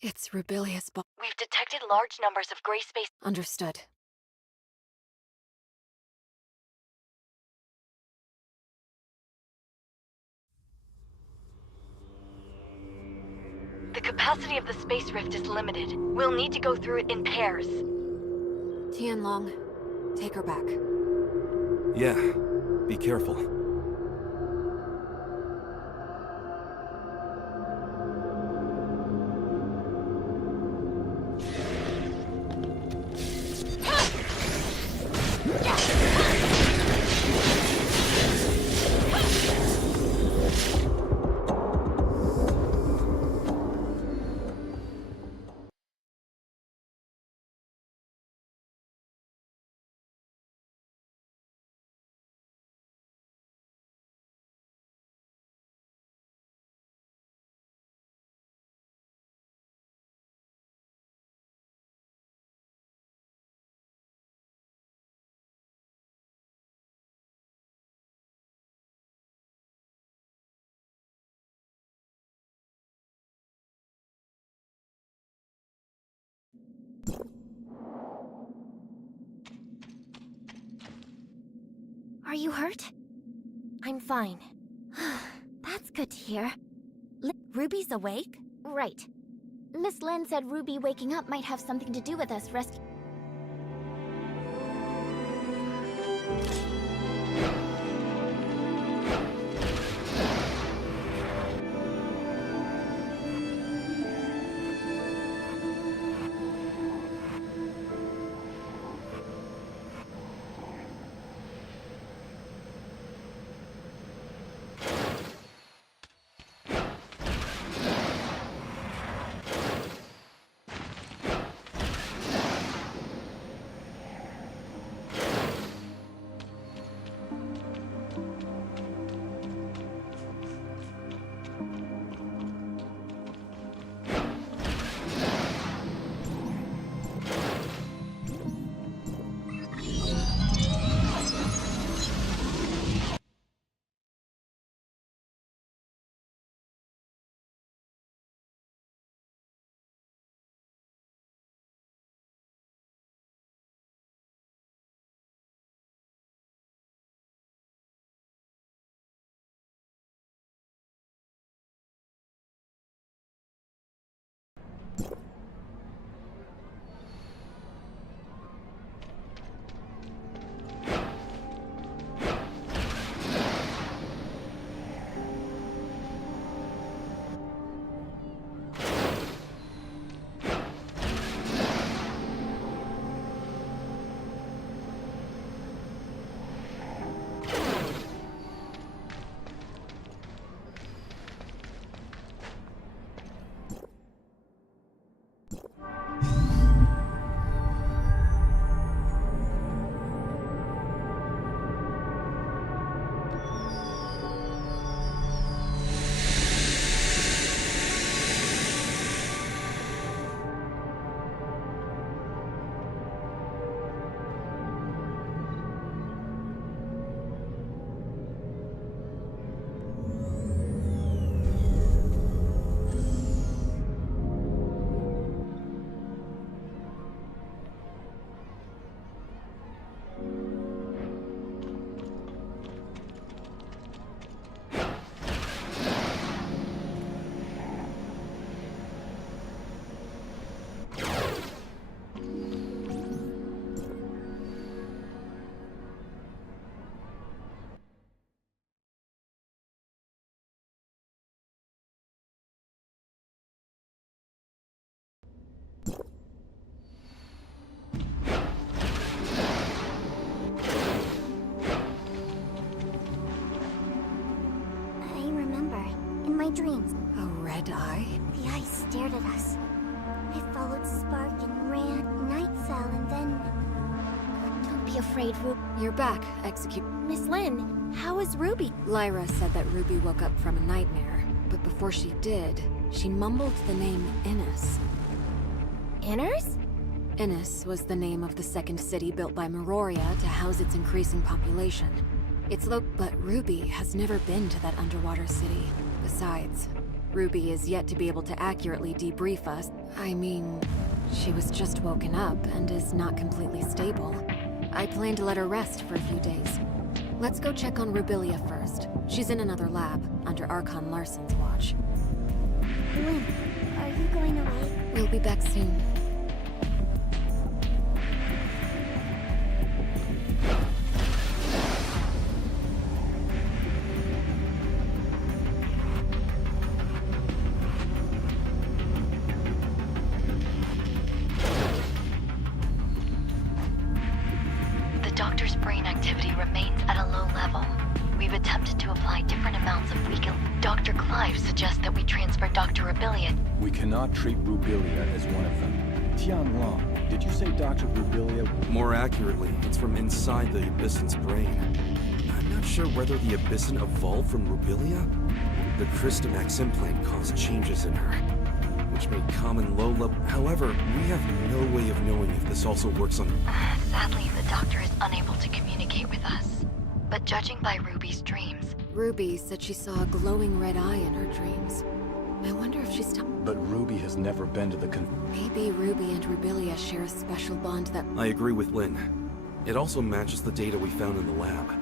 It's Rubilia's body. We've detected large numbers of gray space. Understood. The capacity of the space rift is limited. We'll need to go through it in pairs. Tianlong, take her back. Yeah, be careful. Are you hurt? I'm fine. That's good to hear. Ruby's awake? Right. Miss Lin said Ruby waking up might have something to do with us rescuing. I remember, in my dreams, A red eye? the ice stared at us. I followed Spark and ran, Night Cell, and then... Don't be afraid, Ruby. You're back, Execute. Miss Lin, how is Ruby? Lyra said that Ruby woke up from a nightmare, but before she did, she mumbled the name Innes. Inners? Innes was the name of the second city built by Meroria to house its increasing population. But Ruby has never been to that underwater city. Besides, Ruby is yet to be able to accurately debrief us. I mean, she was just woken up and is not completely stable. I plan to let her rest for a few days. Let's go check on Rubilia first. She's in another lab, under Archon Larson's watch. Lynn, are you going away? We'll be back soon. The doctor's brain activity remains at a low level. We've attempted to apply different amounts of weaken. Dr. Clive suggests that we transfer Dr. Rubilia. We cannot treat Rubilia as one of them. Tianhuang, did you say Dr. Rubilia? More accurately, it's from inside the Abyssin's brain. I'm not sure whether the Abyssin evolved from Rubilia. The Crystamax implant caused changes in her, which made common low-level... However, we have no way of knowing if this also works on... Sadly, the doctor is unable to communicate with us. But judging by Ruby's dreams, Ruby said she saw a glowing red eye in her dreams. I wonder if she's still... But Ruby has never been to the Maybe Ruby and Rubilia share a special bond that... I agree with Lynn. It also matches the data we found in the lab.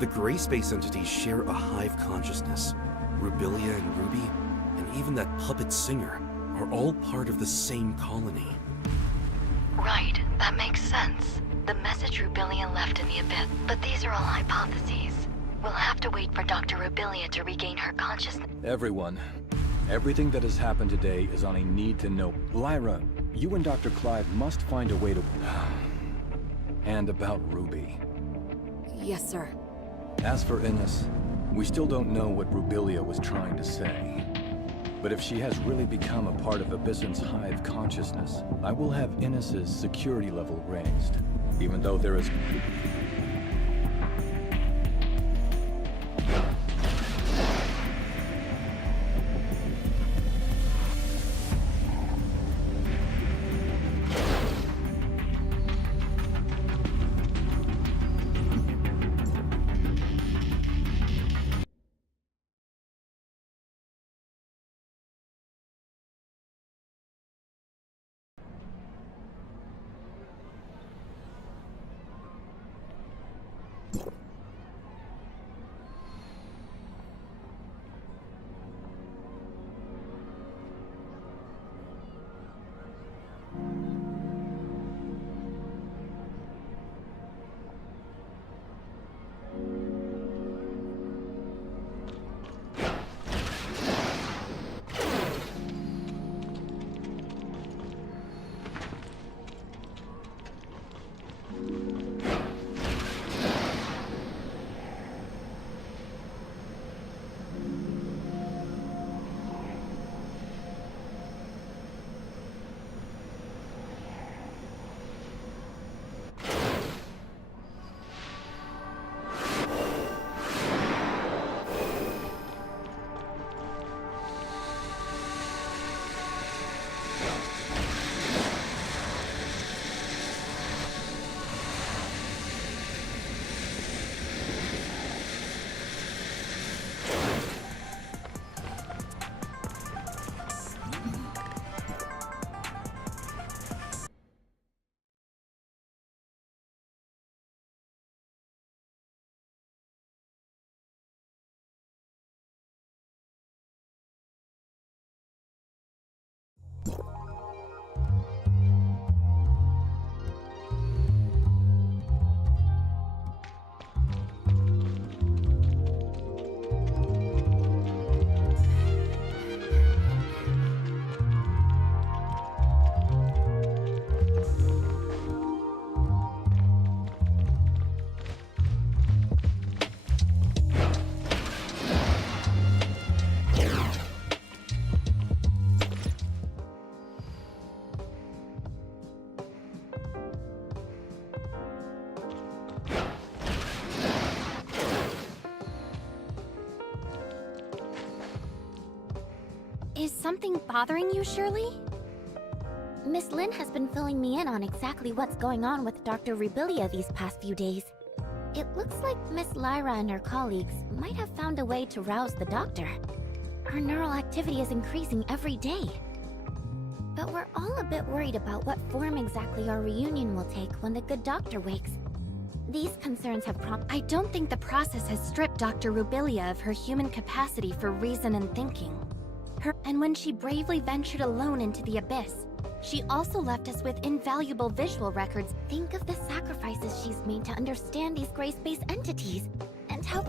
The gray space entities share a hive consciousness. Rubilia and Ruby, and even that puppet singer, are all part of the same colony. right, that makes sense. The message Rubilia left in the abyss, but these are all hypotheses. We'll have to wait for Dr. Rubilia to regain her consciousness. Everyone, everything that has happened today is on a need-to-know. Lyra, you and Dr. Clive must find a way to... And about Ruby. Yes, sir. As for Innes, we still don't know what Rubilia was trying to say. But if she has really become a part of Abyssin's hive consciousness, I will have Innes's security level raised. Even though there is... Is something bothering you, Shirley? Miss Lynn has been filling me in on exactly what's going on with Dr. Rubilia these past few days. It looks like Miss Lyra and her colleagues might have found a way to rouse the doctor. Her neural activity is increasing every day. But we're all a bit worried about what form exactly our reunion will take when the good doctor wakes. These concerns have I don't think the process has stripped Dr. Rubilia of her human capacity for reason and thinking. And when she bravely ventured alone into the abyss, she also left us with invaluable visual records. Think of the sacrifices she's made to understand these gray space entities, and how...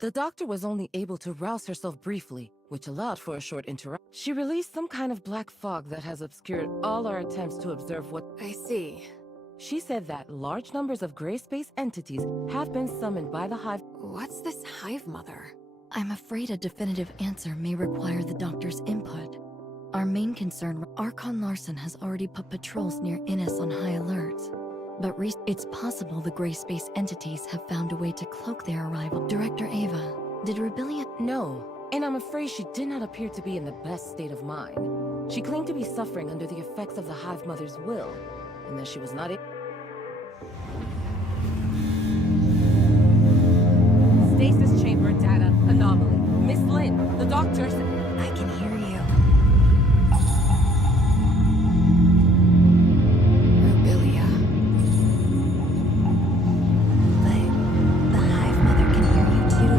The doctor was only able to rouse herself briefly, which allowed for a short interruption. She released some kind of black fog that has obscured all our attempts to observe what... I see. She said that large numbers of gray space entities have been summoned by the Hive... What's this Hive Mother? I'm afraid a definitive answer may require the doctor's input. Our main concern, Archon Larson has already put patrols near Innis on high alert. But it's possible the gray space entities have found a way to cloak their arrival. Director Ava, did Rubilia... No, and I'm afraid she did not appear to be in the best state of mind. She claimed to be suffering under the effects of the Hive Mother's will, and that she was not Stasis chamber data anomaly. Miss Lin, the doctors... I can hear you. Rubilia. But the Hive Mother can hear you too.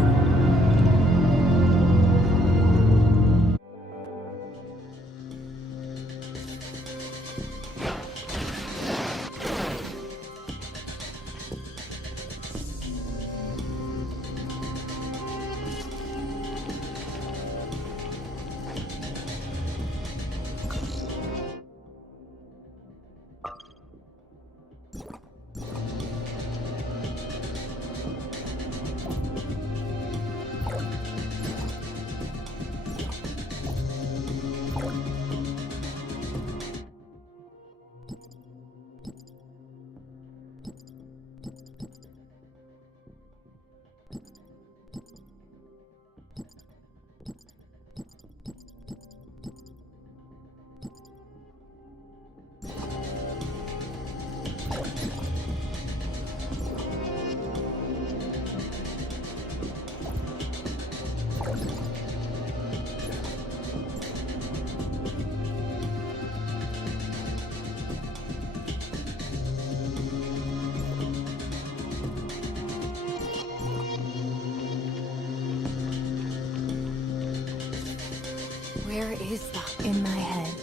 Where is the... In my head,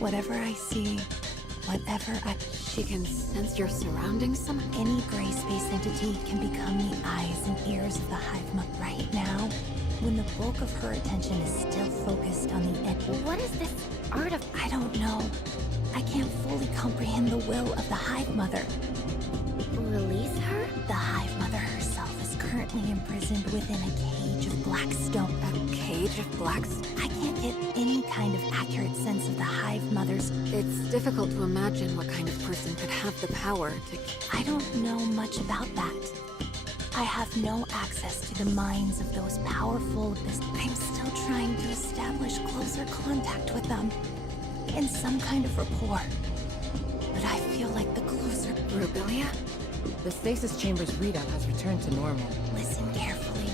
whatever I see, whatever She can sense your surroundings somehow? Any gray space entity can become the eyes and ears of the Hive Mother. Right now, when the bulk of her attention is still focused on the end. What is this art of... I don't know. I can't fully comprehend the will of the Hive Mother. Release her? The Hive Mother herself is currently imprisoned within a cage of black stone. A cage of blacks? I can't get any kind of accurate sense of the Hive Mother's... It's difficult to imagine what kind of person could have the power to... I don't know much about that. I have no access to the minds of those powerful... I'm still trying to establish closer contact with them. In some kind of rapport. But I feel like the closer... Rubilia? The stasis chamber's readout has returned to normal. Listen carefully.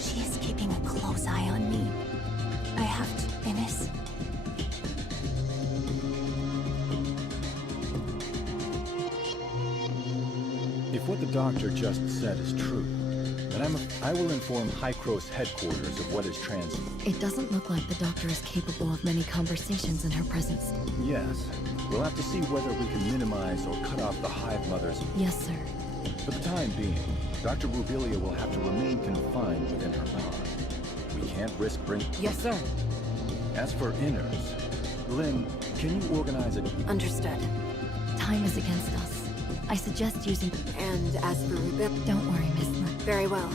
She is keeping a close eye on me. I have to... Innis. If what the doctor just said is true, then I will inform Hykros headquarters of what is transmitted. It doesn't look like the doctor is capable of many conversations in her presence. Yes. We'll have to see whether we can minimize or cut off the Hive Mother's... Yes, sir. For the time being, Dr. Rubilia will have to remain confined within her pod. We can't risk bringing... Yes, sir. As for Inners, Lynn, can you organize a... Understood. Time is against us. I suggest using... And as for Rubilia... Don't worry, Miss Lynn. Very well.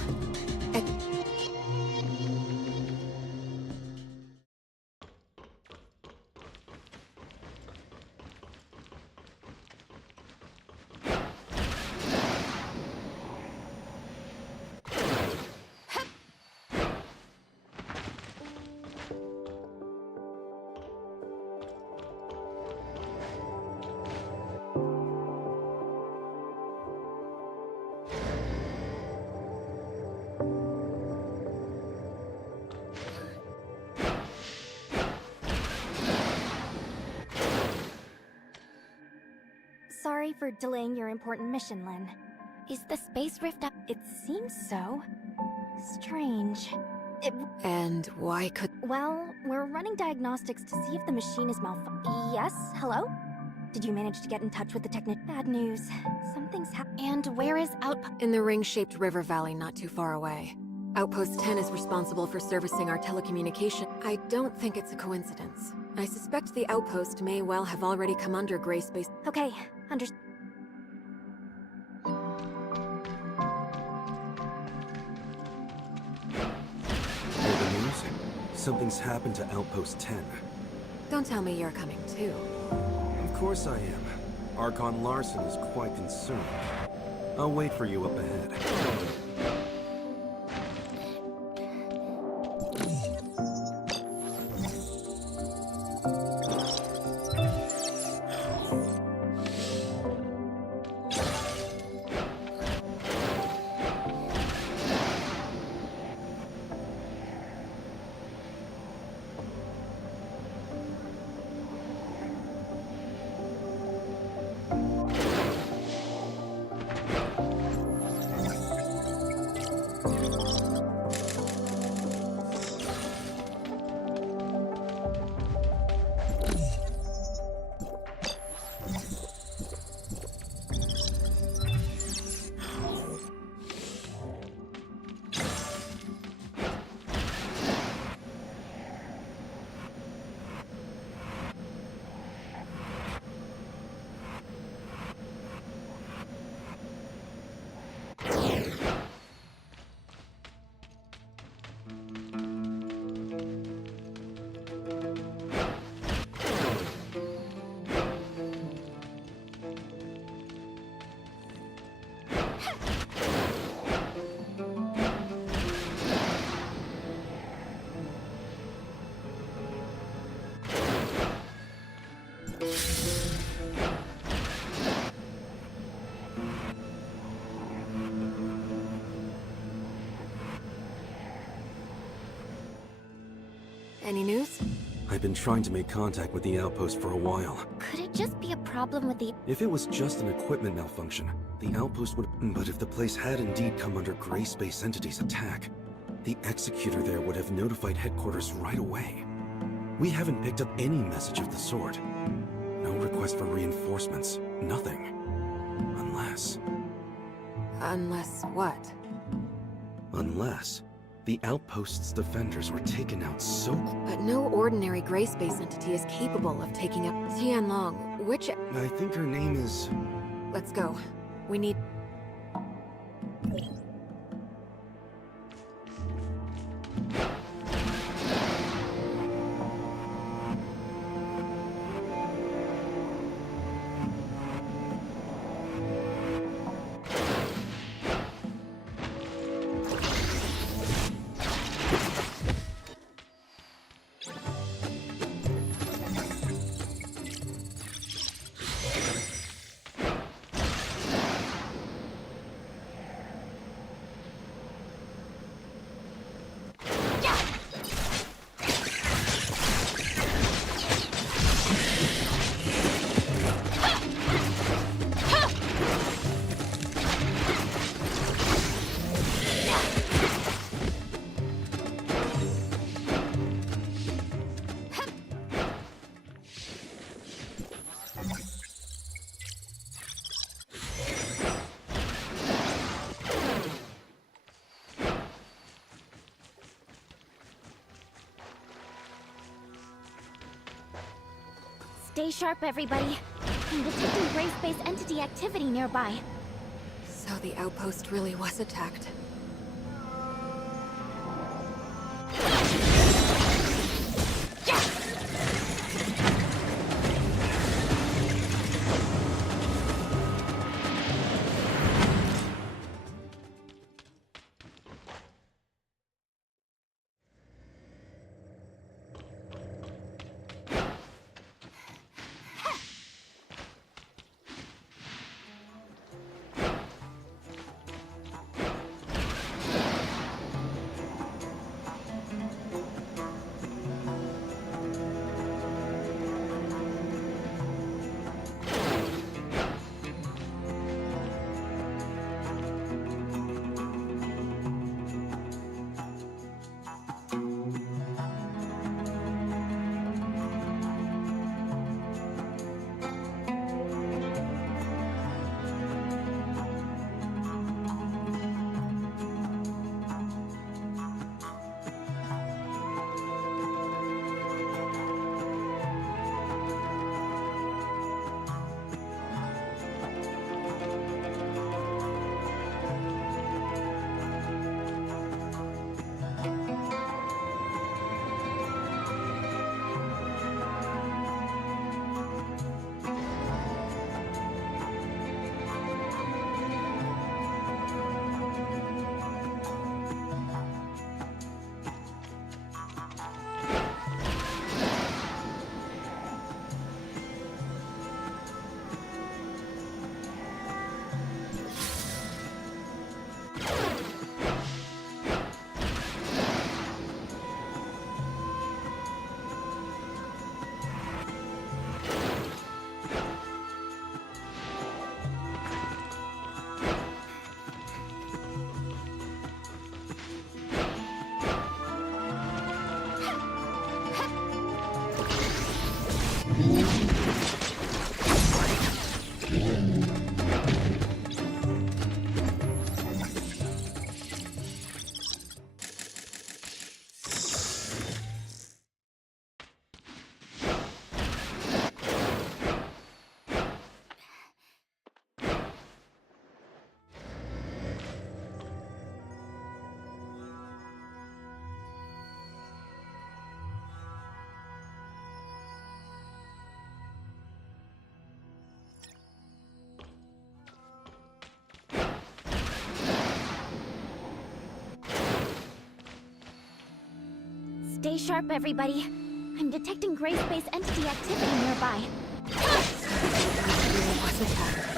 Sorry for delaying your important mission, Lynn. Is the space rift up? It seems so. Strange. And why could... Well, we're running diagnostics to see if the machine is Yes? Hello? Did you manage to get in touch with the technician? Bad news. Something's And where is Outpost? In the ring-shaped river valley not too far away. Outpost 10 is responsible for servicing our telecommunication. I don't think it's a coincidence. I suspect the outpost may well have already come under Gray Space. Okay, Hear the news? Something's happened to Outpost 10. Don't tell me you're coming too. Of course I am. Archon Larson is quite concerned. I'll wait for you up ahead. Any news? I've been trying to make contact with the outpost for a while. could it just be a problem with the... If it was just an equipment malfunction, the outpost would... But if the place had indeed come under Gray Space Entity's attack, the Executor there would have notified headquarters right away. We haven't picked up any message of the sort. No request for reinforcements. Nothing. Unless... Unless what? Unless... the outpost's defenders were taken out so... But no ordinary Gray Space entity is capable of taking up Tianlong, which... I think her name is... Let's go. We need... Stay sharp, everybody. I'm detecting Gray Space Entity activity nearby. So the outpost really was attacked. Stay sharp, everybody. I'm detecting gray space entity activity nearby. What's attack?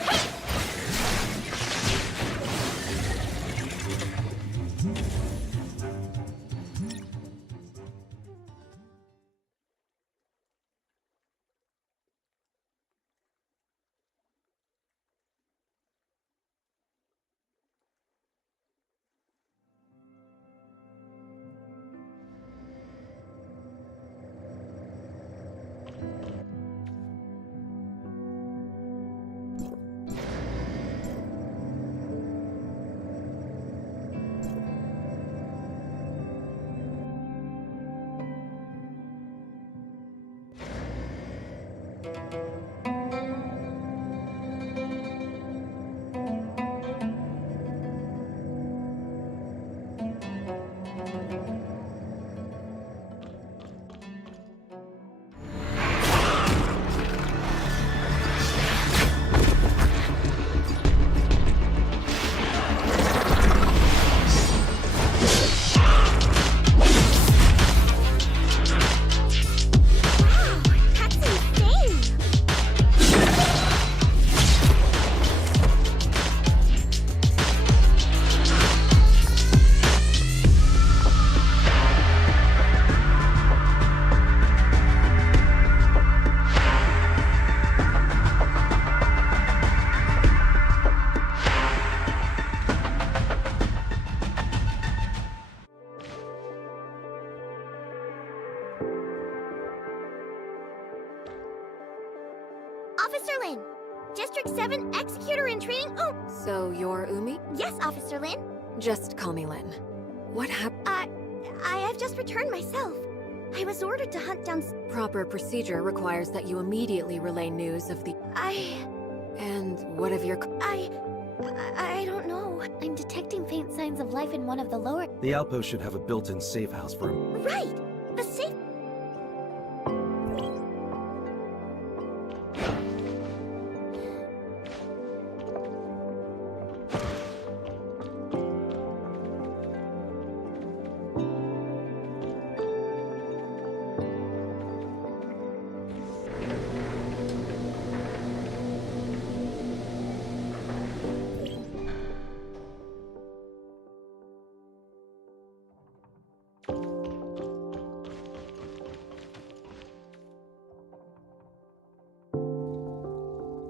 That's insane! Officer Lin! District 7 Executor in training. Oh, So you're Umi? yes, Officer Lin. Just call me Lin. What happened? I've just returned myself. I was ordered to hunt down. Proper procedure requires that you immediately relay news of the... And what of your... I don't know. I'm detecting faint signs of life in one of the lower. The outpost should have a built-in safe house for him. Right! The safe.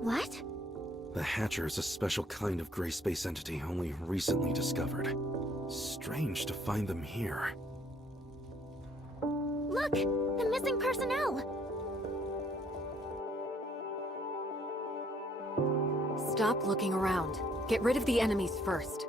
What? The Hatcher is a special kind of gray space entity only recently discovered. Strange to find them here. Look! The missing personnel! Stop looking around. Get rid of the enemies first.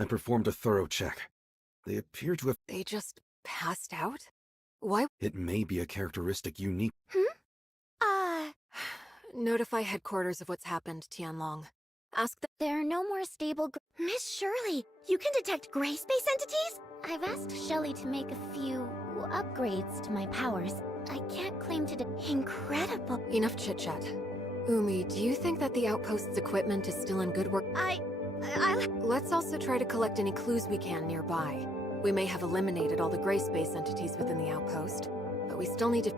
I performed a thorough check. They appear to have... They just passed out? Why? It may be a characteristic unique... Notify headquarters of what's happened, Tianlong. Ask them. There are no more stable Miss Shirley, you can detect gray space entities? I've asked Shelley to make a few upgrades to my powers. I can't claim to incredible. Enough chit-chat. Umi, do you think that the outpost's equipment is still in good work? Let's also try to collect any clues we can nearby. We may have eliminated all the gray space entities within the outpost, but we still need to...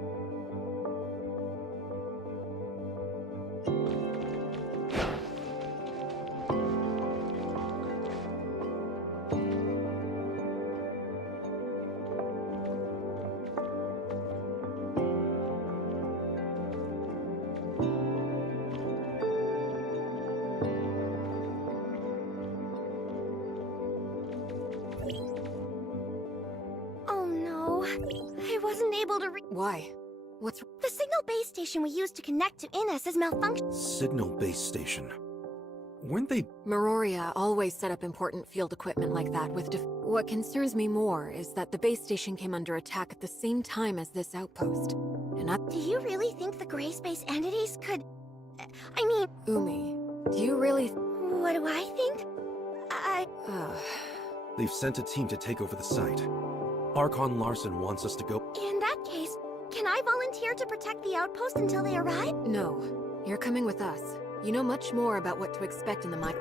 Oh no, I wasn't able to Why? What's... The signal base station we used to connect to Innes has malfunctioned. Signal base station. Weren't they... Meroria always set up important field equipment like that with What concerns me more is that the base station came under attack at the same time as this outpost. And Do you really think the gray space entities could... I mean... Umi, do you really... What do I think? They've sent a team to take over the site. Archon Larson wants us to go... In that case, can I volunteer to protect the outpost until they arrive? No. You're coming with us. You know much more about what to expect in the mine.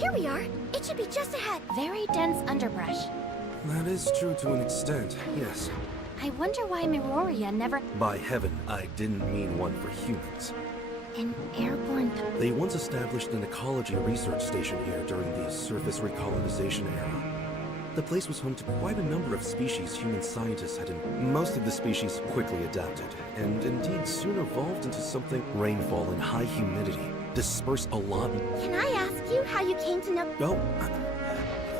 Here we are. It should be just ahead. Very dense underbrush. That is true to an extent, yes. I wonder why Meroria never... By heaven, I didn't mean one for humans. An airborne... They once established an ecology research station here during the surface recolonization era. The place was home to quite a number of species human scientists had in. Most of the species quickly adapted, and indeed soon evolved into something. Rainfall and high humidity dispersed a lot. Can I ask you how you came to know... Oh,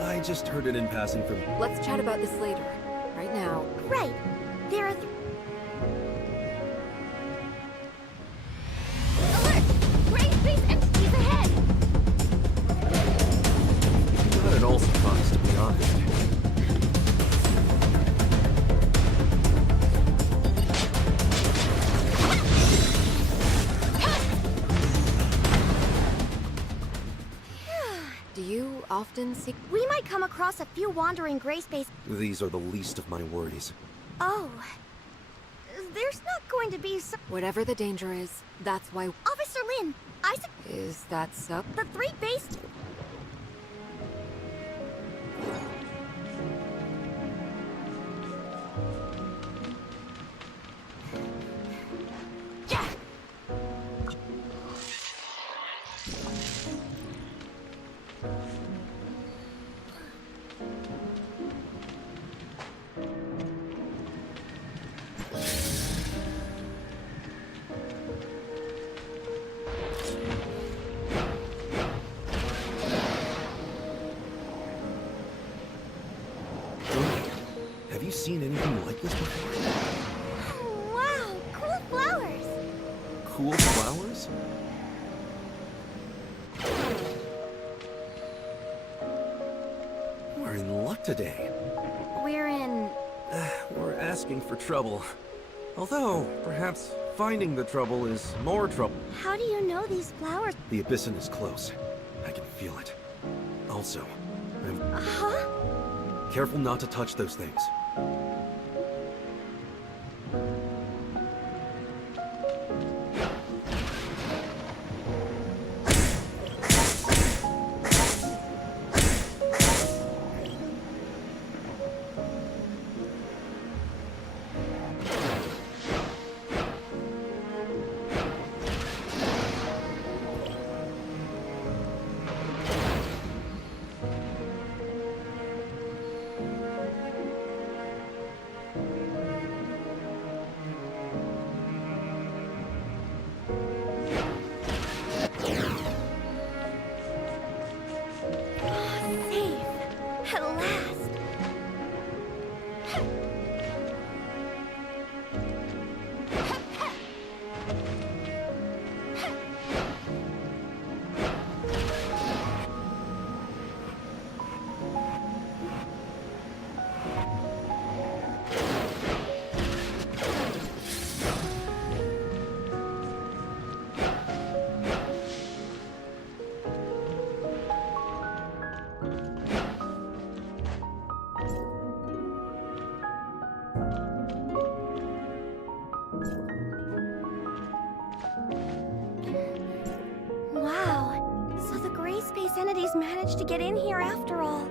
I just heard it in passing from... Let's chat about this later. Right now. Right. There are... Alert! Gray space entities ahead! Not at all surprised, to be honest. Do you often see... We might come across a few wandering gray space... These are the least of my worries. Oh. There's not going to be some... Whatever the danger is, that's why... Officer Lin, Isaac... Is that so? The three base... Yeah. seen anything like this before? Wow, cool flowers! Cool flowers? We're in luck today. We're in... We're asking for trouble. Although, perhaps finding the trouble is more trouble. How do you know these flowers? The Abyssin is close. I can feel it. Also, I'm Huh? careful not to touch those things. Safe. At last. Wow. So the gray space entities managed to get in here after all.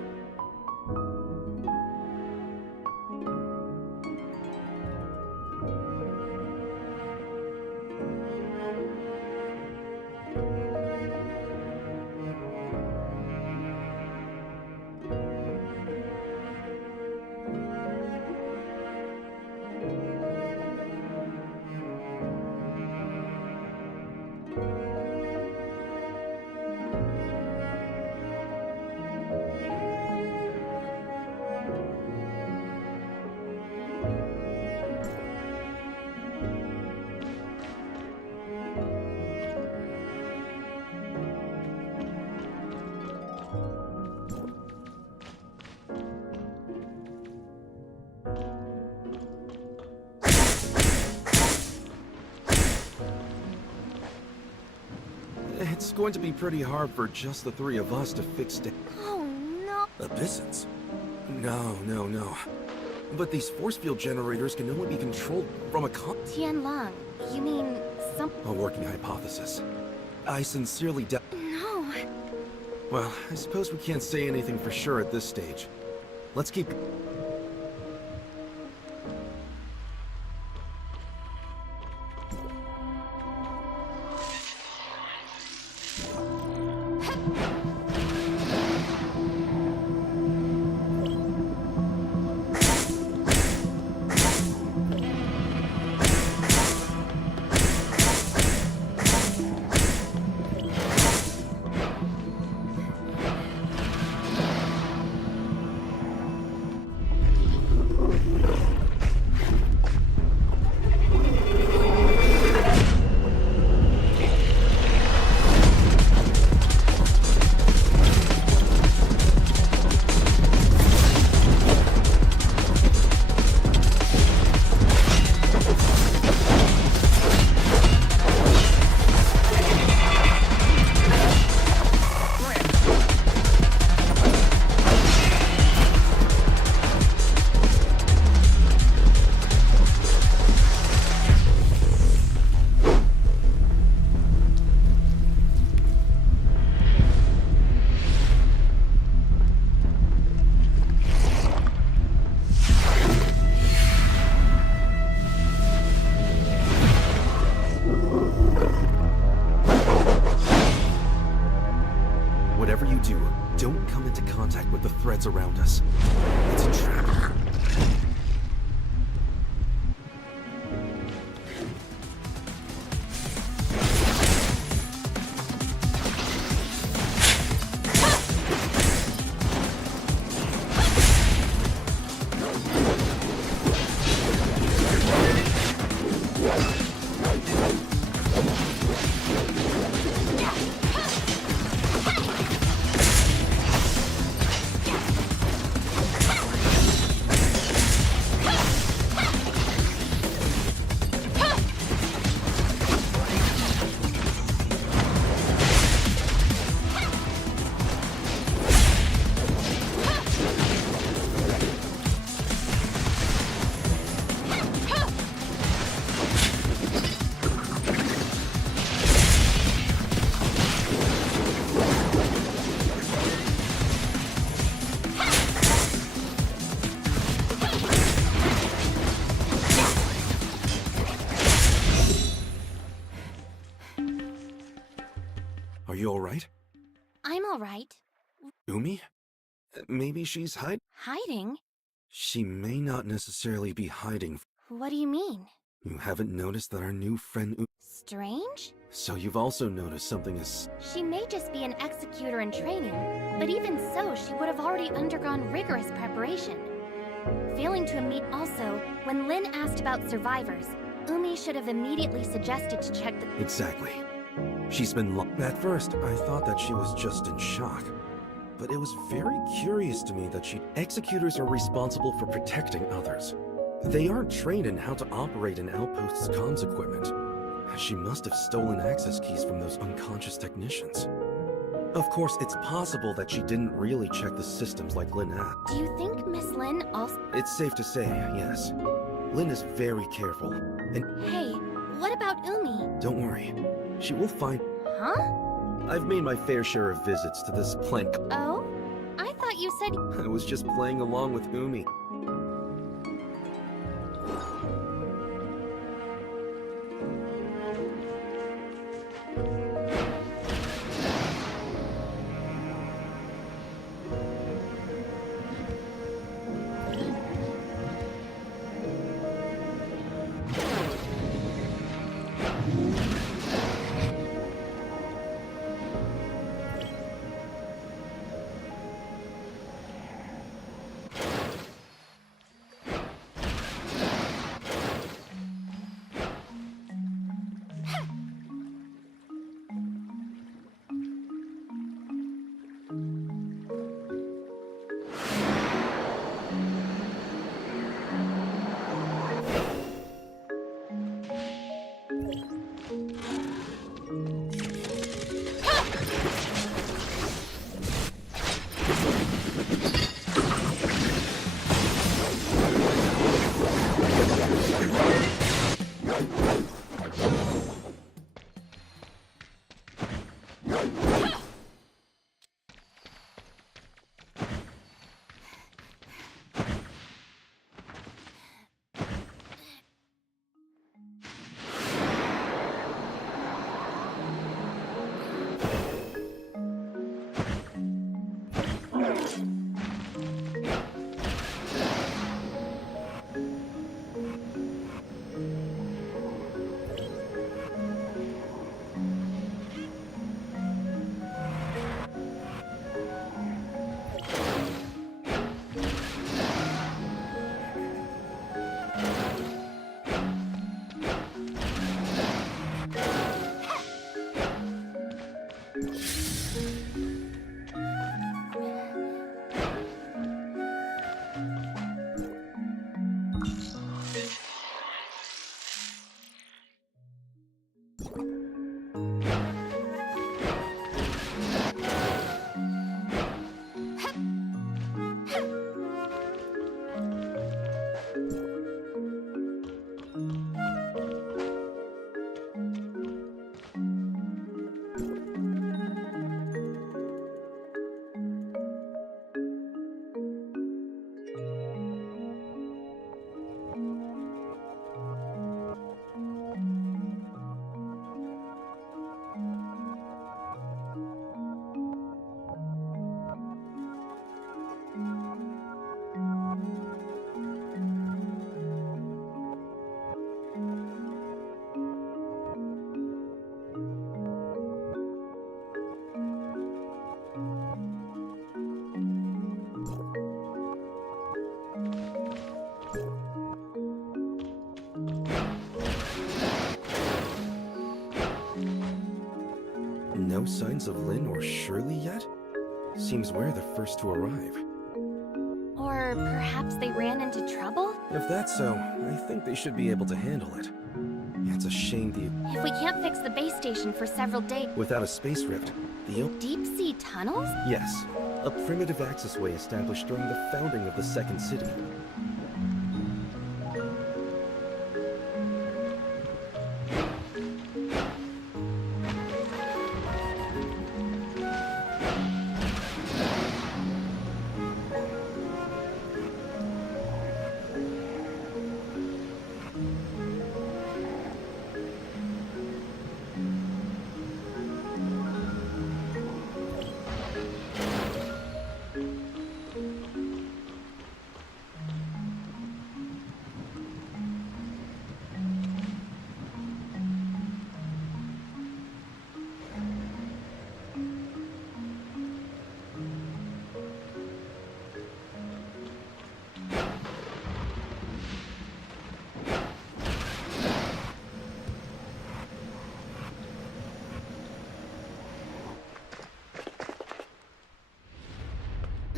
It's going to be pretty hard for just the three of us to fix it. Oh no. Abyssins? No. But these force field generators can only be controlled from a Tianlong, you mean some... a working hypothesis. I sincerely doubt. No. Well, I suppose we can't say anything for sure at this stage. Let's keep... Whatever you do, don't come into contact with the threads around us. It's a trap. Are you alright? I'm alright. Umi? Maybe she's Hiding? She may not necessarily be hiding. What do you mean? You haven't noticed that our new friend Strange? So you've also noticed something as... She may just be an executor in training, but even so, she would have already undergone rigorous preparation. Failing to meet also, when Lin asked about survivors, Umi should have immediately suggested to check the... Exactly. She's been At first, I thought that she was just in shock. But it was very curious to me that executors are responsible for protecting others. They aren't trained in how to operate an outpost's comms equipment. She must have stolen access keys from those unconscious technicians. Of course, it's possible that she didn't really check the systems like Lin asked. Do you think Miss Lin also... It's safe to say, yes. Lin is very careful, and... Hey, what about Umi? Don't worry. She will find... Huh? I've made my fair share of visits to this plank. Oh? I thought you said... I was just playing along with Umi. No signs of Lin or Shirley yet? Seems we're the first to arrive. Or perhaps they ran into trouble? If that's so, I think they should be able to handle it. It's a shame If we can't fix the base station for several days... without a space rift, the Deep-sea tunnels? Yes, a primitive access way established during the founding of the Second City.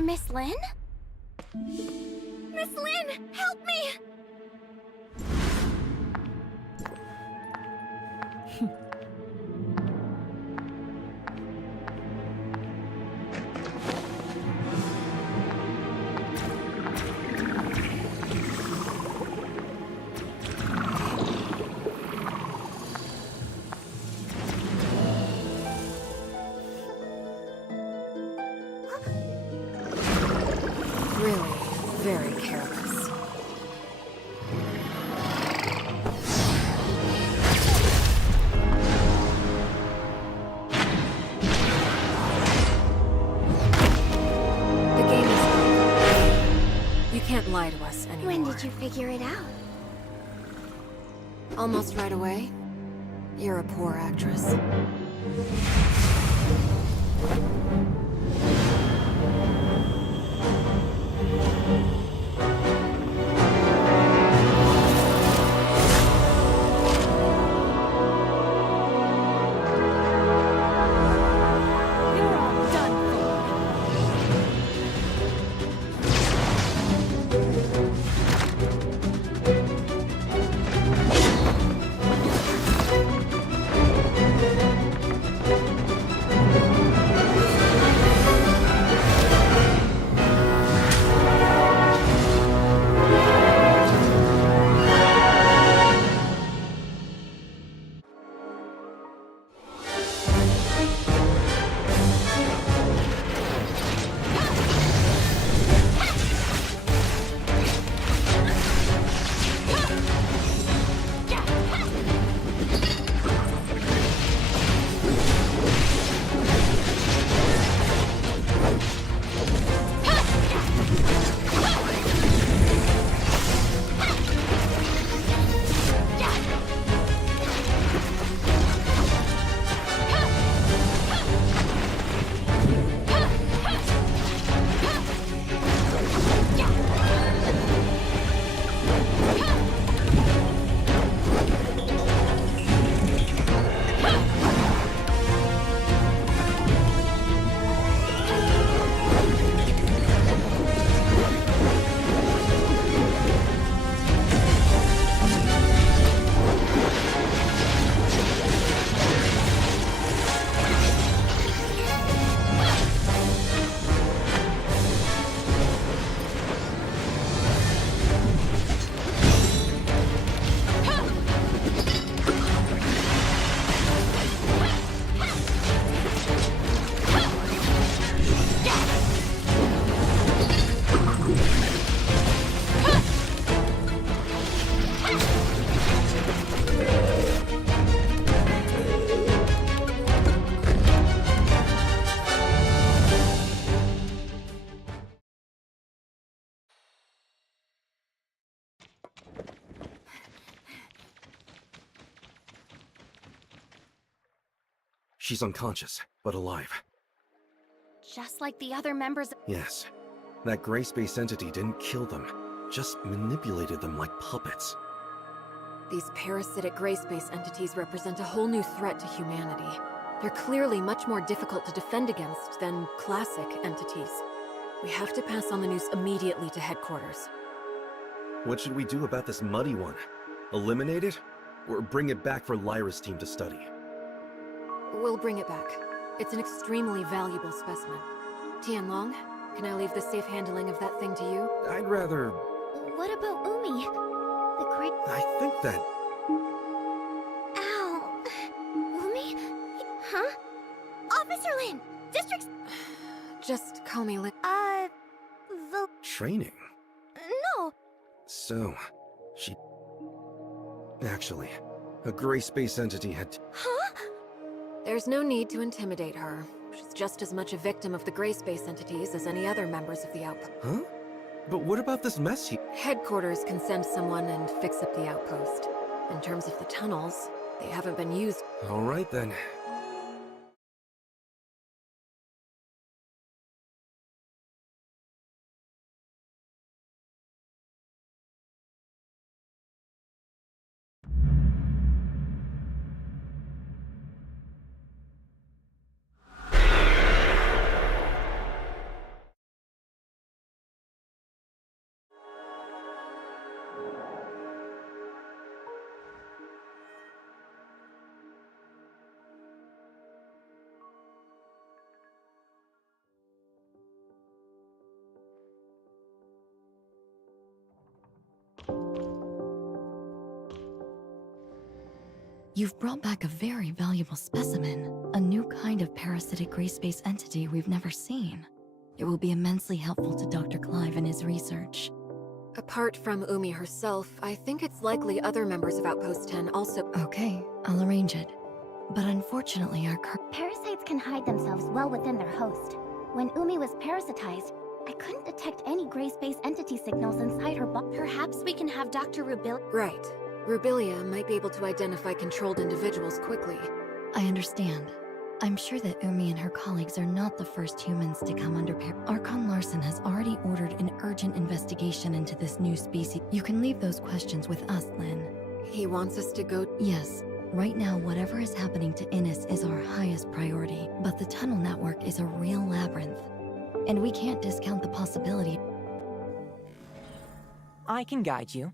Miss Lynn? Miss Lynn, help me! Really, very careless. The game is up. You can't lie to us anymore. When did you figure it out? Almost right away. You're a poor actress. You're all done for. She's unconscious, but alive. Just like the other members. Yes. That gray space entity didn't kill them, just manipulated them like puppets. These parasitic gray space entities represent a whole new threat to humanity. They're clearly much more difficult to defend against than classic entities. We have to pass on the news immediately to headquarters. What should we do about this muddy one? Eliminate it? Or bring it back for Lyra's team to study? We'll bring it back. It's an extremely valuable specimen. Tianlong, can I leave the safe handling of that thing to you? I'd rather... What about Umi? The great. I think that... Ow. Umi? Huh? Officer Lin! District. Just call me The. Training? No! So... she... Actually, a gray space entity had... Huh? There's no need to intimidate her. She's just as much a victim of the gray space entities as any other members of the outpost. Huh? But what about this mess he... Headquarters can send someone and fix up the outpost. In terms of the tunnels, they haven't been used. All right then. You've brought back a very valuable specimen, a new kind of parasitic gray space entity we've never seen. It will be immensely helpful to Dr. Clive in his research. Apart from Umi herself, I think it's likely other members of Outpost 10 also. Okay, I'll arrange it. But unfortunately, our Parasites can hide themselves well within their host. When Umi was parasitized, I couldn't detect any gray space entity signals inside her body. Perhaps we can have Dr. Rubilia. Right. Rubilia might be able to identify controlled individuals quickly. I understand. I'm sure that Umi and her colleagues are not the first humans to come under Archon Larson has already ordered an urgent investigation into this new species. You can leave those questions with us, Lynn. He wants us to go. Yes, right now whatever is happening to Innes is our highest priority, but the tunnel network is a real labyrinth. And we can't discount the possibility. I can guide you.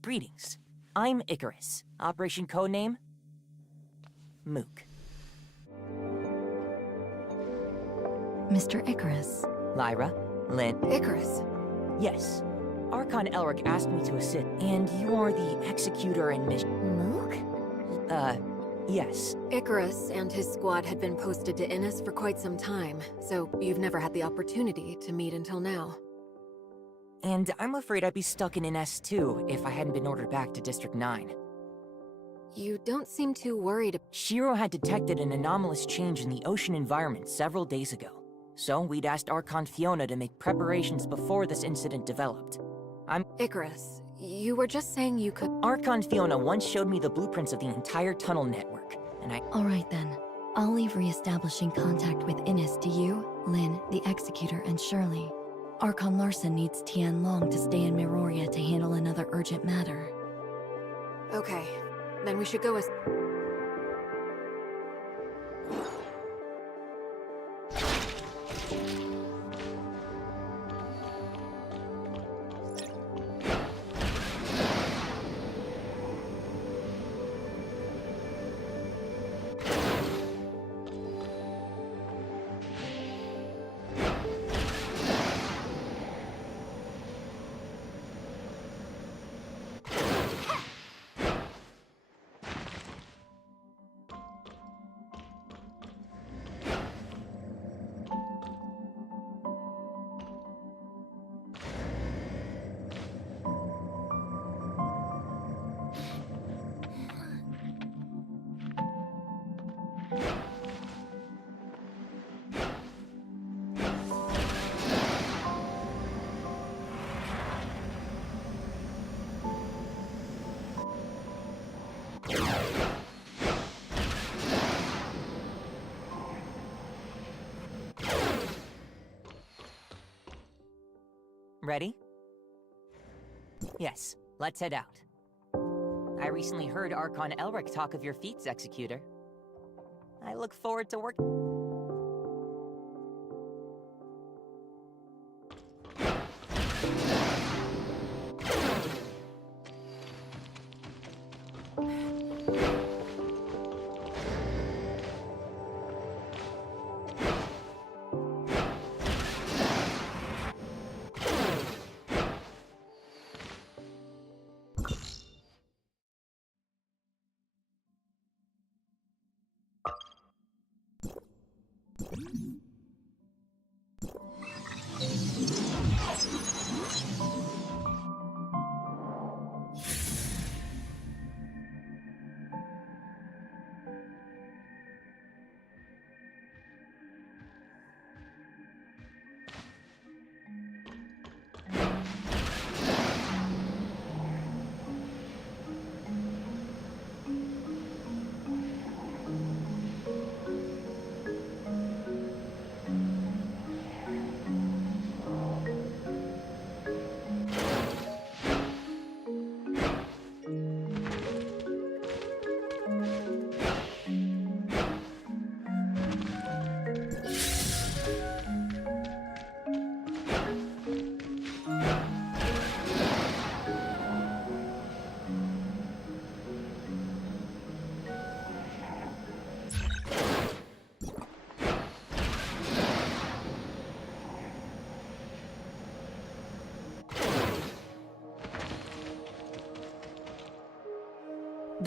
Greetings. I'm Icarus. Operation codename? Mook. Mr. Icarus. Lyra? Lynn? Icarus. Yes. Archon Elric asked me to assist, and you are the executor and mission. Mook? Yes. Icarus and his squad had been posted to Innis for quite some time, so you've never had the opportunity to meet until now. And I'm afraid I'd be stuck in an S2 if I hadn't been ordered back to District 9. You don't seem too worried. Shiro had detected an anomalous change in the ocean environment several days ago, so we'd asked Archon Fiona to make preparations before this incident developed. Icarus, you were just saying you could. Archon Fiona once showed me the blueprints of the entire tunnel network, and All right then. I'll leave re-establishing contact with Innis to you, Lynn, the Executor, and Shirley. Archon Larson needs Tian Long to stay in Meroria to handle another urgent matter. Okay, then we should go as. Ready? Yes, let's head out. I recently heard Archon Elric talk of your feats, Executor. I look forward to working.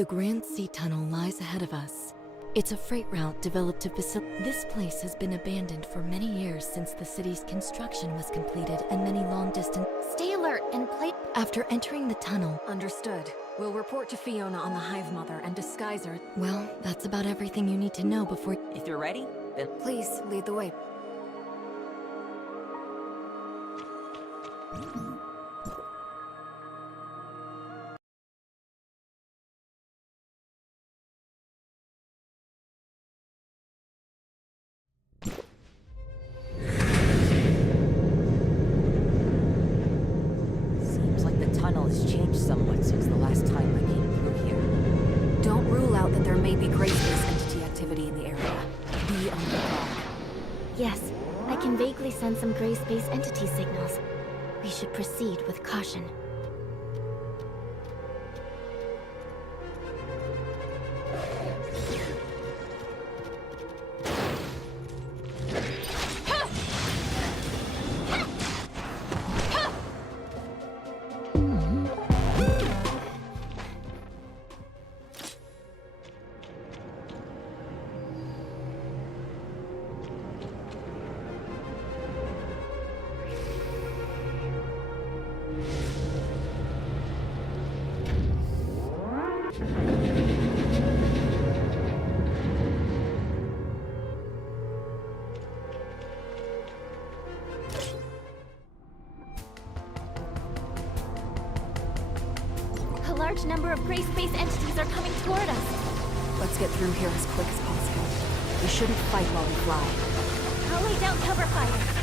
The Grand Sea Tunnel lies ahead of us. It's a freight route developed to facilitate. This place has been abandoned for many years since the city's construction was completed and many long-distance. Stay alert and play. After entering the tunnel, Understood. We'll report to Fiona on the Hive Mother and disguise her. well, that's about everything you need to know before. If you're ready, then Please, lead the way. seems like the tunnel has changed somewhat since the last time I came through here. Don't rule out that there may be Gray Space entity activity in the area. Be on the guard. Yes, I can vaguely sense some gray space entity signals. We should proceed with caution. A large number of gray space entities are coming toward us. Let's get through here as quick as possible. We shouldn't fight while we fly. I'll lay down cover fire.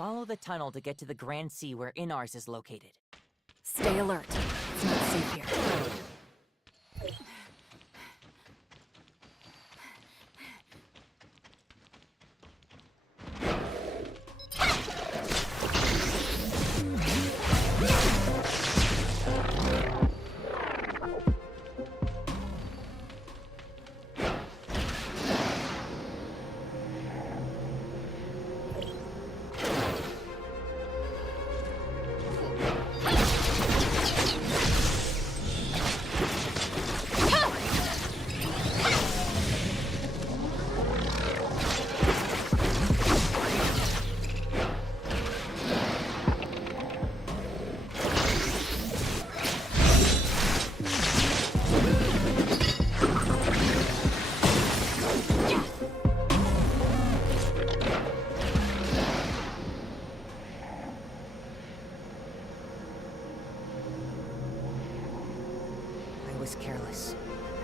Follow the tunnel to get to the Grand Sea where Inars is located. Stay alert. It's not safe here. was careless.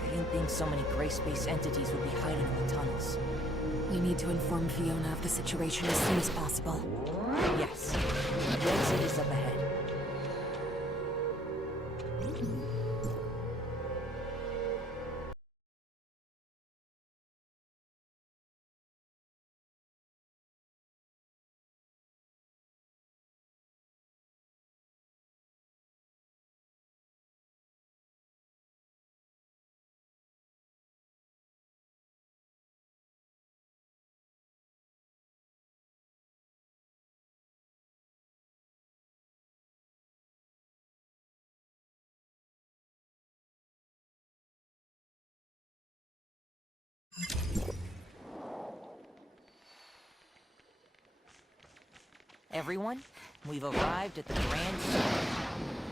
I didn't think so many gray space entities would be hiding in the tunnels. We need to inform Fiona of the situation as soon as possible. Yes. The exit is up ahead. Everyone, we've arrived at the Grand Circle.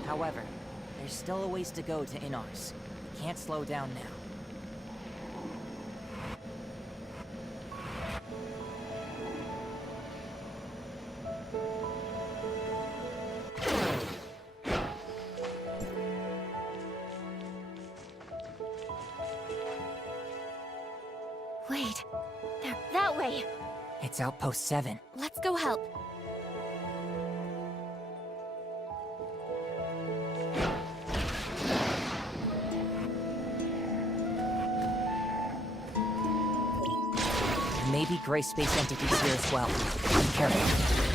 However, there's still a ways to go to Inars. We can't slow down now. Wait, there, that way. It's Outpost 7. Let's go help. There may be gray space entities here as well. Be careful.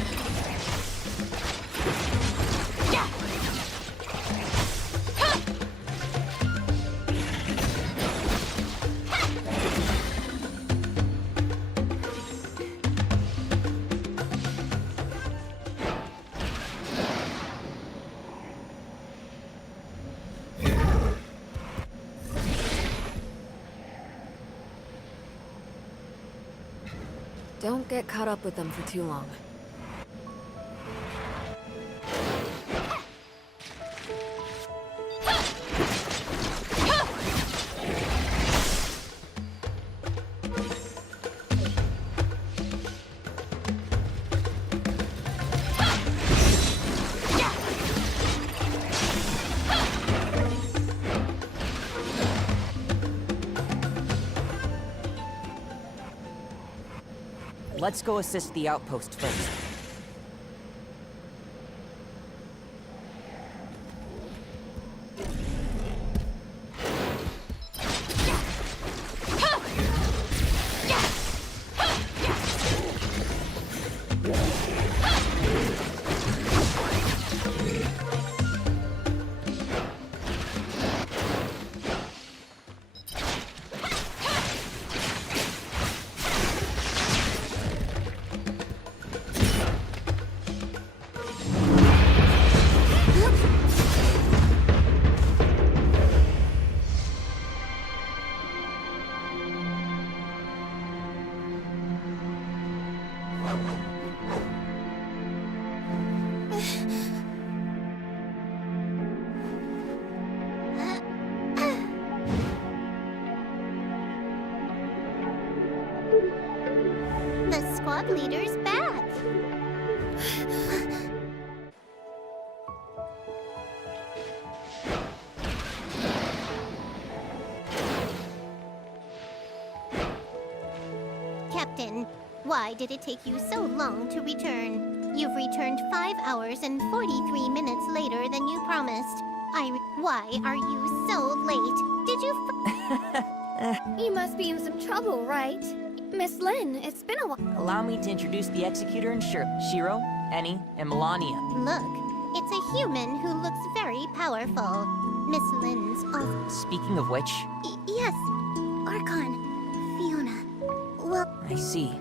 Don't get caught up with them for too long. Let's go assist the outpost first. The squad leader's back. Captain, why did it take you so long to return? You've returned 5 hours and 43 minutes later than you promised. Why are you so late? Did you You must be in some trouble, right? Miss Lin, it's been a while. Allow me to introduce the Executor and Shiro, Annie, and Melania. Look, it's a human who looks very powerful. Miss Lin's Speaking of which, yes, Archon, Fiona. Well, I see.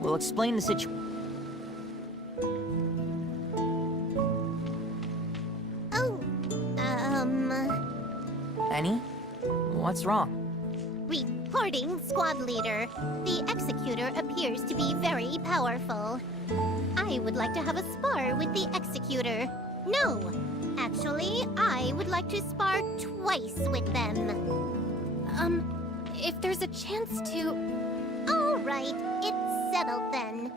We'll explain the situation. oh, Annie? What's wrong? reporting, squad leader. The Executor appears to be very powerful. I would like to have a spar with the Executor. No, actually, I would like to spar twice with them. If there's a chance to... All right, it's settled then.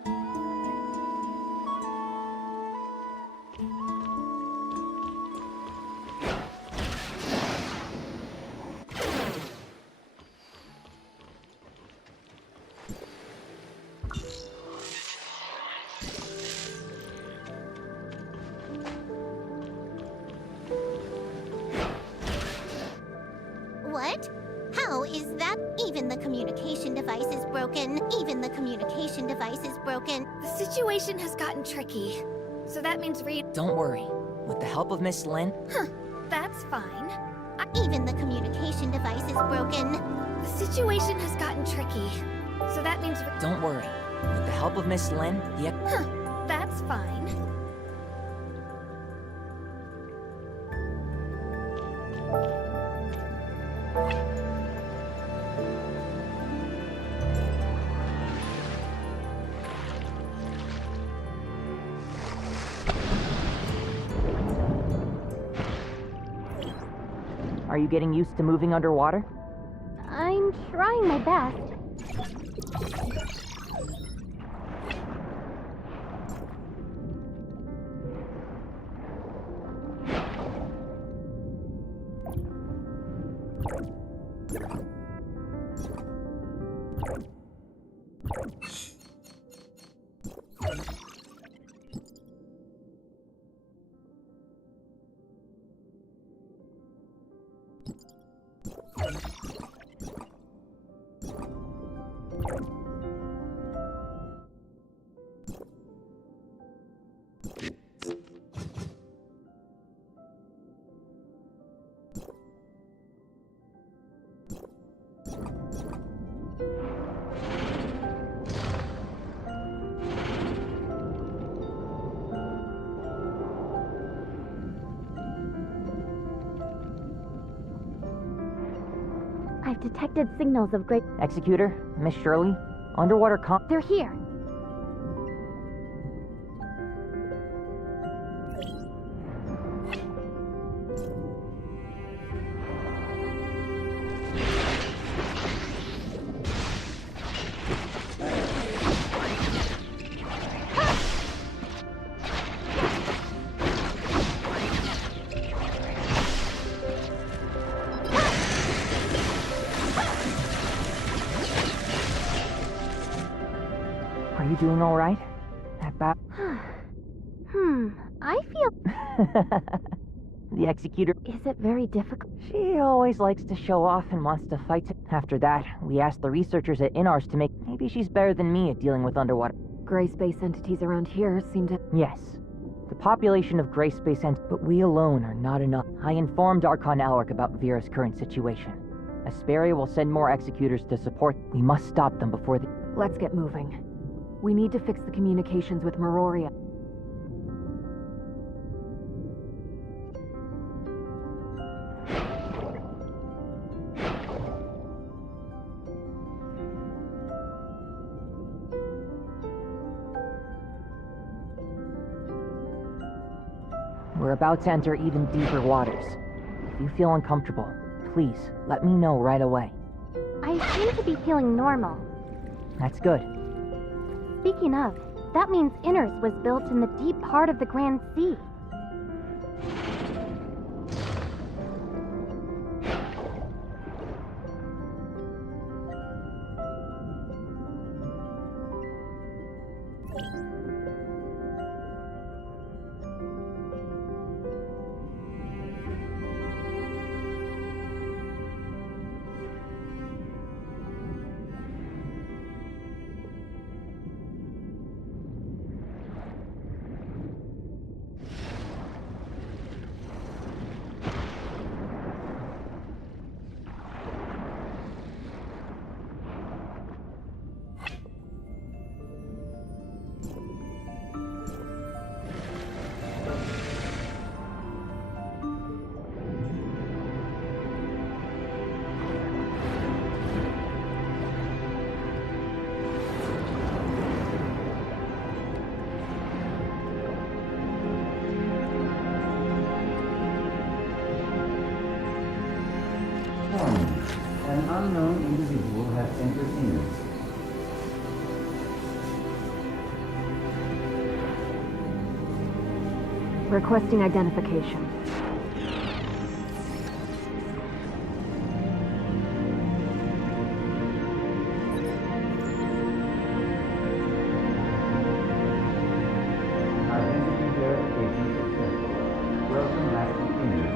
What? How is that? Even the communication device is broken. Even the communication device is broken. The situation has gotten tricky. So that means Reed. Don't worry. With the help of Miss Lin, That's fine. Even the communication device is broken. The situation has gotten tricky. So that means. don't worry. With the help of Miss Lin, That's fine. are you getting used to moving underwater? I'm trying my best. I've detected signals of great. Executor, Miss Shirley, underwater They're here. Are you doing all right? About I feel. the Executor. Is it very difficult? She always likes to show off and wants to fight. After that, we asked the researchers at Inars to make. Maybe she's better than me at dealing with underwater. Gray space entities around here seem to. Yes. The population of gray space but we alone are not enough. I informed Archon Alric about Vera's current situation. Asperia will send more executors to support. We must stop them before they. Let's get moving. We need to fix the communications with Meroria. We're about to enter even deeper waters. If you feel uncomfortable, please let me know right away. I seem to be feeling normal. That's good. Speaking of, that means Inners was built in the deep part of the Grand Sea. An unknown individual has entered Innis. Requesting identification. Identity verification successful. Welcome back to Innis.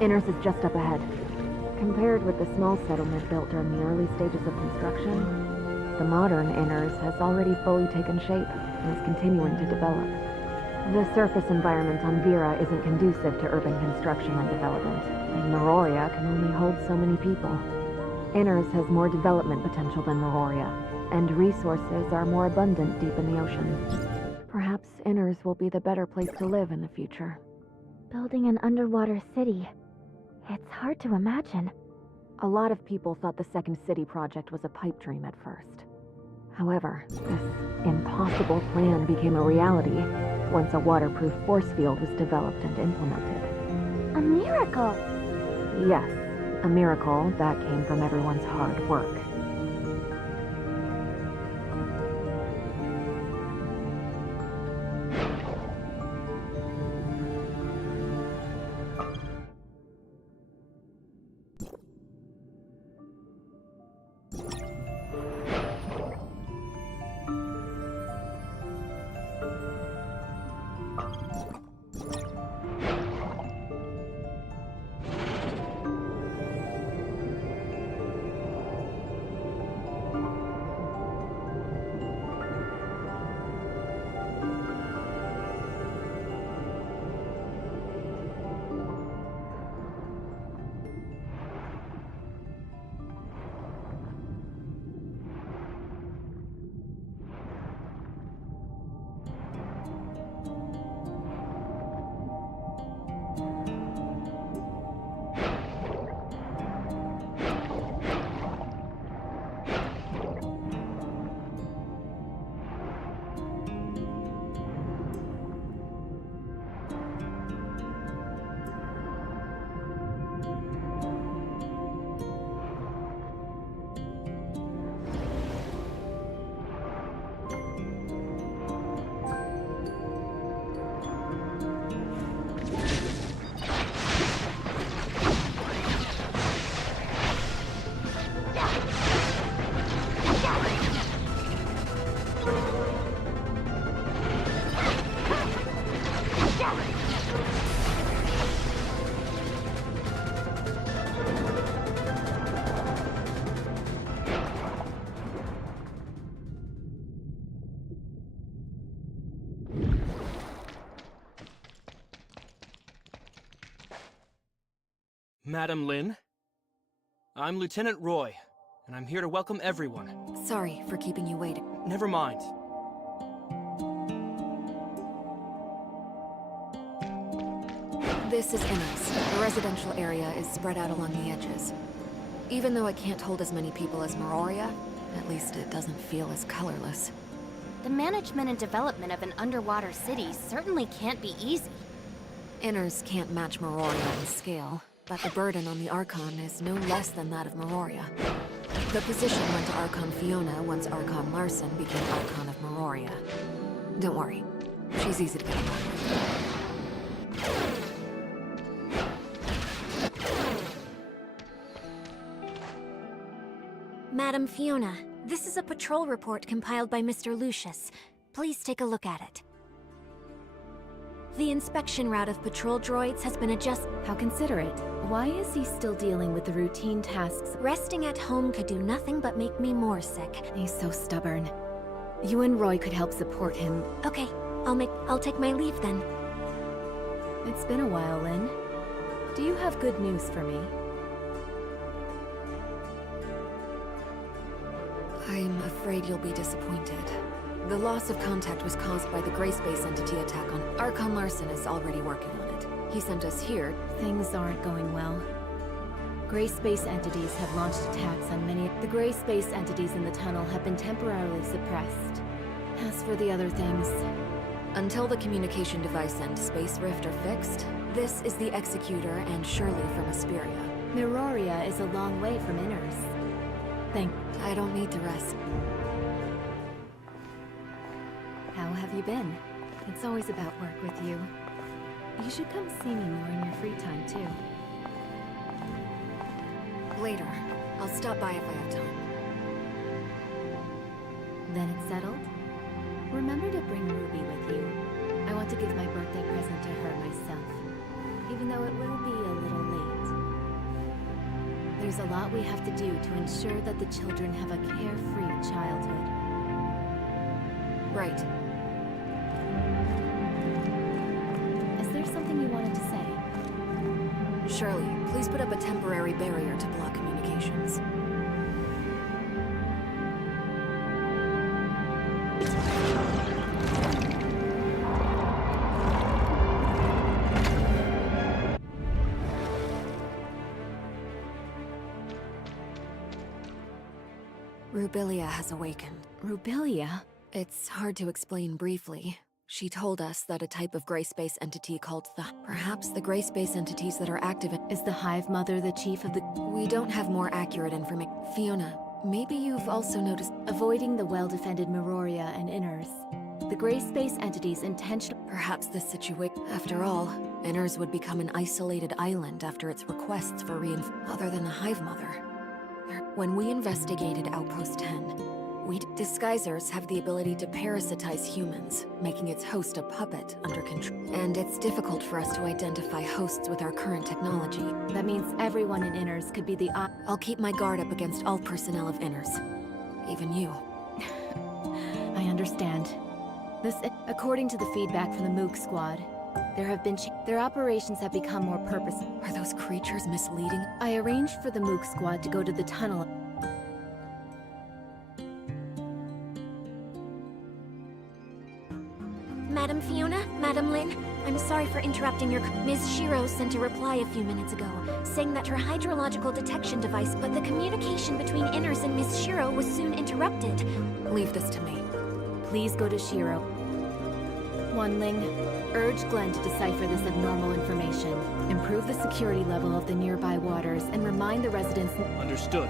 Innes is just up ahead. Compared with the small settlement built during the early stages of construction, the modern Innes has already fully taken shape and is continuing to develop. The surface environment on Vera isn't conducive to urban construction and development, and Meroria can only hold so many people. Innes has more development potential than Meroria, and resources are more abundant deep in the ocean. Perhaps Innes will be the better place to live in the future. Building an underwater city. It's hard to imagine. A lot of people thought the Second City project was a pipe dream at first. However, this impossible plan became a reality once a waterproof force field was developed and implemented. A miracle! Yes, a miracle that came from everyone's hard work. Madam Lin? I'm Lieutenant Roy, and I'm here to welcome everyone. Sorry for keeping you waiting. Never mind. This is Innes. The residential area is spread out along the edges. Even though it can't hold as many people as Meroria, at least it doesn't feel as colorless. The management and development of an underwater city certainly can't be easy. Innes can't match Meroria in scale, but the burden on the Archon is no less than that of Meroria. The position went to Archon Fiona once Archon Larson became Archon of Meroria. Don't worry, she's easy to get along with. Madam Fiona, this is a patrol report compiled by Mr. Lucius. Please take a look at it. The inspection route of patrol droids has been adjusted. How considerate. Why is he still dealing with the routine tasks? Resting at home could do nothing but make me more sick. He's so stubborn. You and Roy could help support him. Okay, I'll take my leave then. It's been a while, Lin. Do you have good news for me? I'm afraid you'll be disappointed. The loss of contact was caused by the Gray Space Entity attack on... Archon Larson is already working on it. He sent us here. Things aren't going well. Gray Space entities have launched attacks on many... The Gray Space entities in the tunnel have been temporarily suppressed. As for the other things... Until the communication device and Space Rift are fixed, this is the Executor and Shirley from Asperia. Meroria is a long way from Innes. I don't need to rest. How have you been? It's always about work with you. You should come see me more in your free time, too. Later. I'll stop by if I have time. Then it's settled? Remember to bring Ruby with you. I want to give my birthday present to her myself, even though it will be a little late. There's a lot we have to do to ensure that the children have a carefree childhood. Right. Is there something you wanted to say? Shirley, please put up a temporary barrier to block communications. Rubilia has awakened. Rubilia? It's hard to explain briefly. She told us that a type of gray space entity called the... Perhaps the gray space entities that are active in... Is the Hive Mother the chief of the... We don't have more accurate information. Fiona, maybe you've also noticed... Avoiding the well-defended Meroria and Inners. The gray space entities intentionally... Perhaps this situation... After all, Inners would become an isolated island after its requests for other than the Hive Mother. When we investigated Outpost 10, Disguisers have the ability to parasitize humans, making its host a puppet under control. And it's difficult for us to identify hosts with our current technology. That means everyone in Inners could be the... I'll keep my guard up against all personnel of Inners. Even you. I understand. According to the feedback from the Mook Squad, there have been their operations have become more purposeful. Are those creatures misleading? I arranged for the Mook Squad to go to the tunnel. Madam Fiona, Madam Lin, I'm sorry for interrupting your... Ms. Shiro sent a reply a few minutes ago, saying that her hydrological detection device, but the communication between Inners and Ms. Shiro was soon interrupted. Leave this to me. Please go to Shiro. Wanling, urge Glenn to decipher this abnormal information, improve the security level of the nearby waters, and remind the residents... Understood.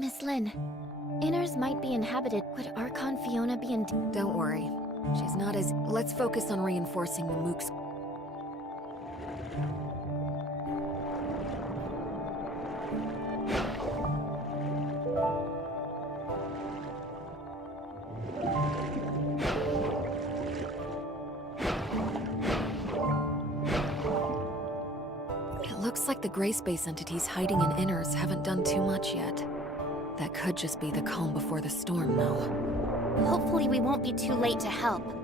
Miss Lin, Inners might be inhabited. Would Archon Fiona be in... Don't worry. She's not as... Let's focus on reinforcing the mooks. It looks like the gray space entities hiding in Inners haven't done too much yet. That could just be the calm before the storm, though. Hopefully we won't be too late to help.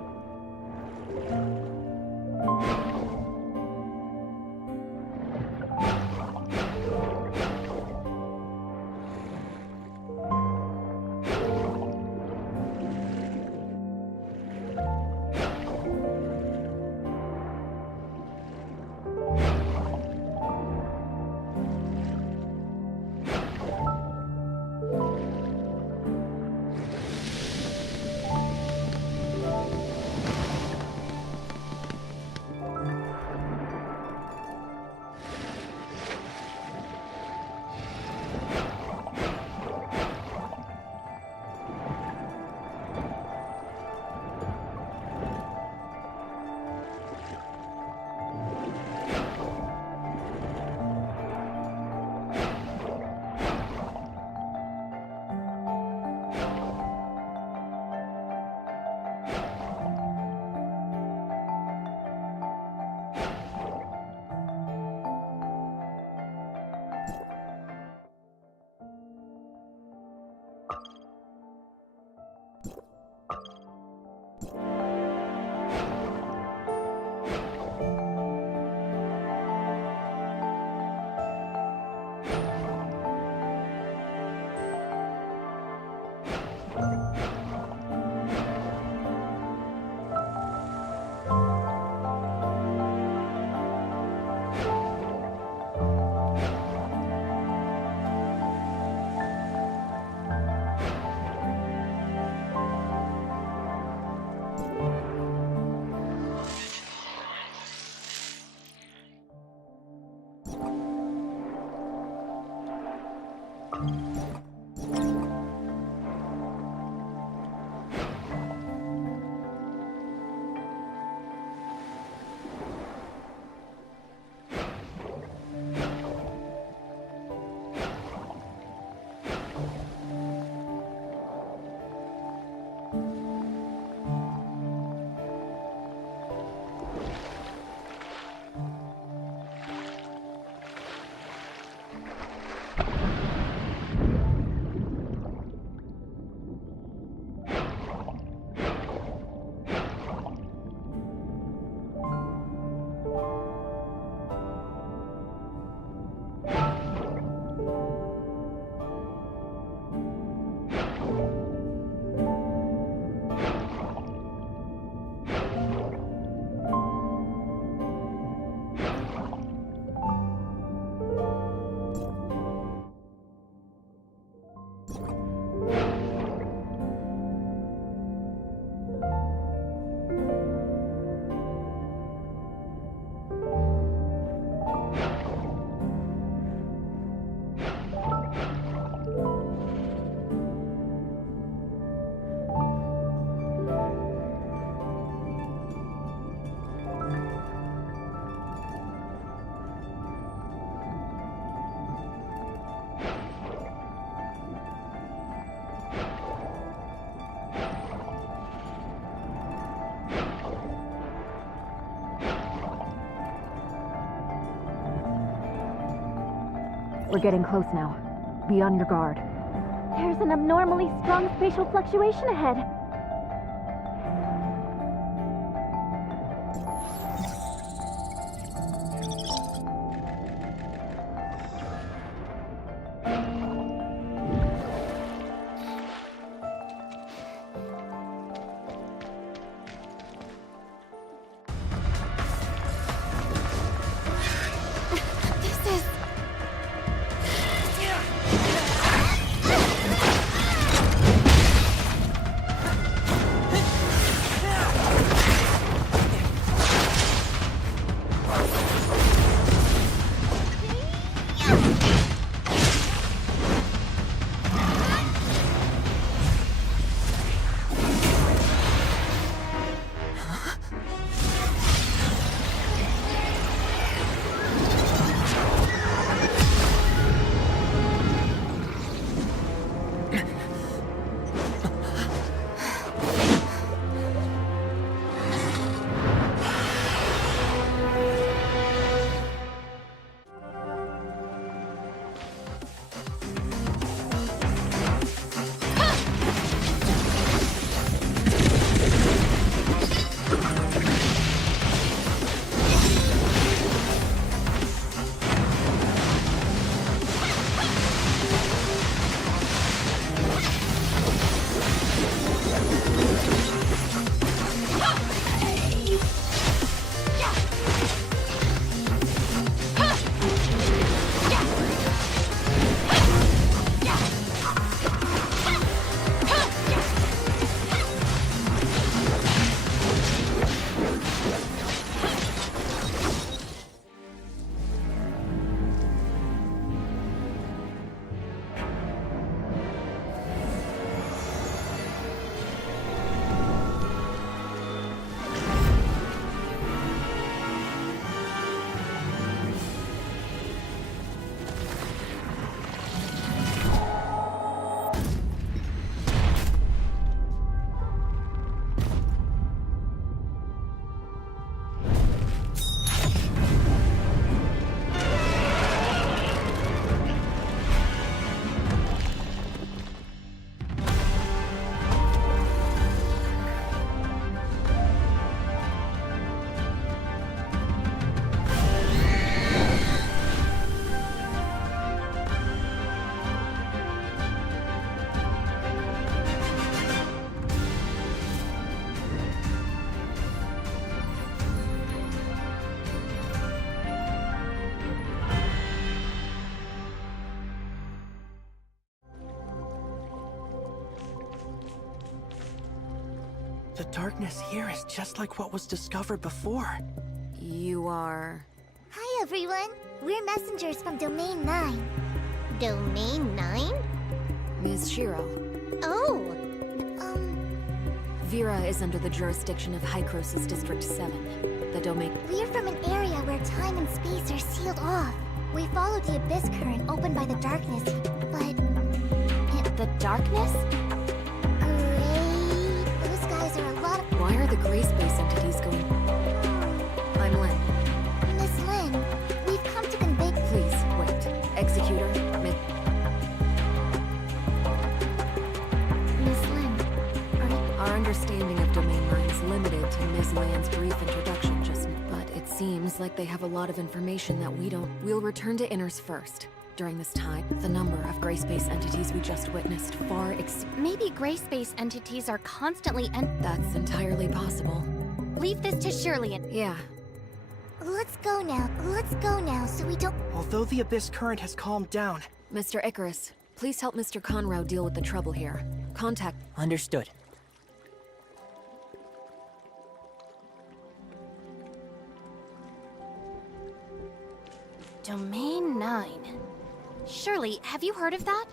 We're getting close now. Be on your guard. There's an abnormally strong spatial fluctuation ahead. The darkness here is just like what was discovered before. You are... Hi, everyone. We're messengers from Domain 9. Domain 9? Ms. Shiro. Oh! Vera is under the jurisdiction of Hycrosis District 7. The domain... We're from an area where time and space are sealed off. We followed the abyss current opened by the darkness, but... The darkness? Great. Those guys are a lot of... Why are the gray space entities going... I'm Lynn. Miss Lynn, we've come to convey... Please, wait. Executor, Miss Lynn, Our understanding of Domain 9 is limited to Ms. Land's brief introduction just now, but it seems like they have a lot of information that we don't. We'll return to Inners first. During this time, the number of gray space entities we just witnessed far Maybe gray space entities are constantly That's entirely possible. Leave this to Shirley and... Yeah. Let's go now, so we don't... Although the abyss current has calmed down... Mr. Icarus, please help Mr. Conroe deal with the trouble here. Contact... Understood. Domain 9. Shirley, have you heard of that?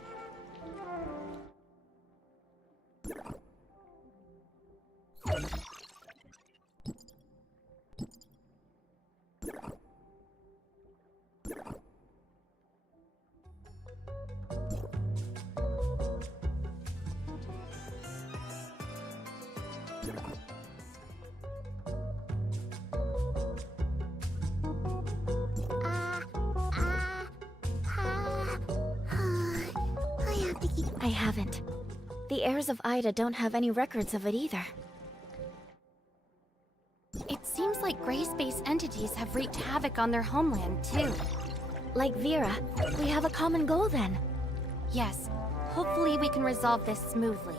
I haven't. The heirs of Ida don't have any records of it either. It seems like gray space entities have wreaked havoc on their homeland, too. Like Vera, we have a common goal then. Yes, hopefully we can resolve this smoothly.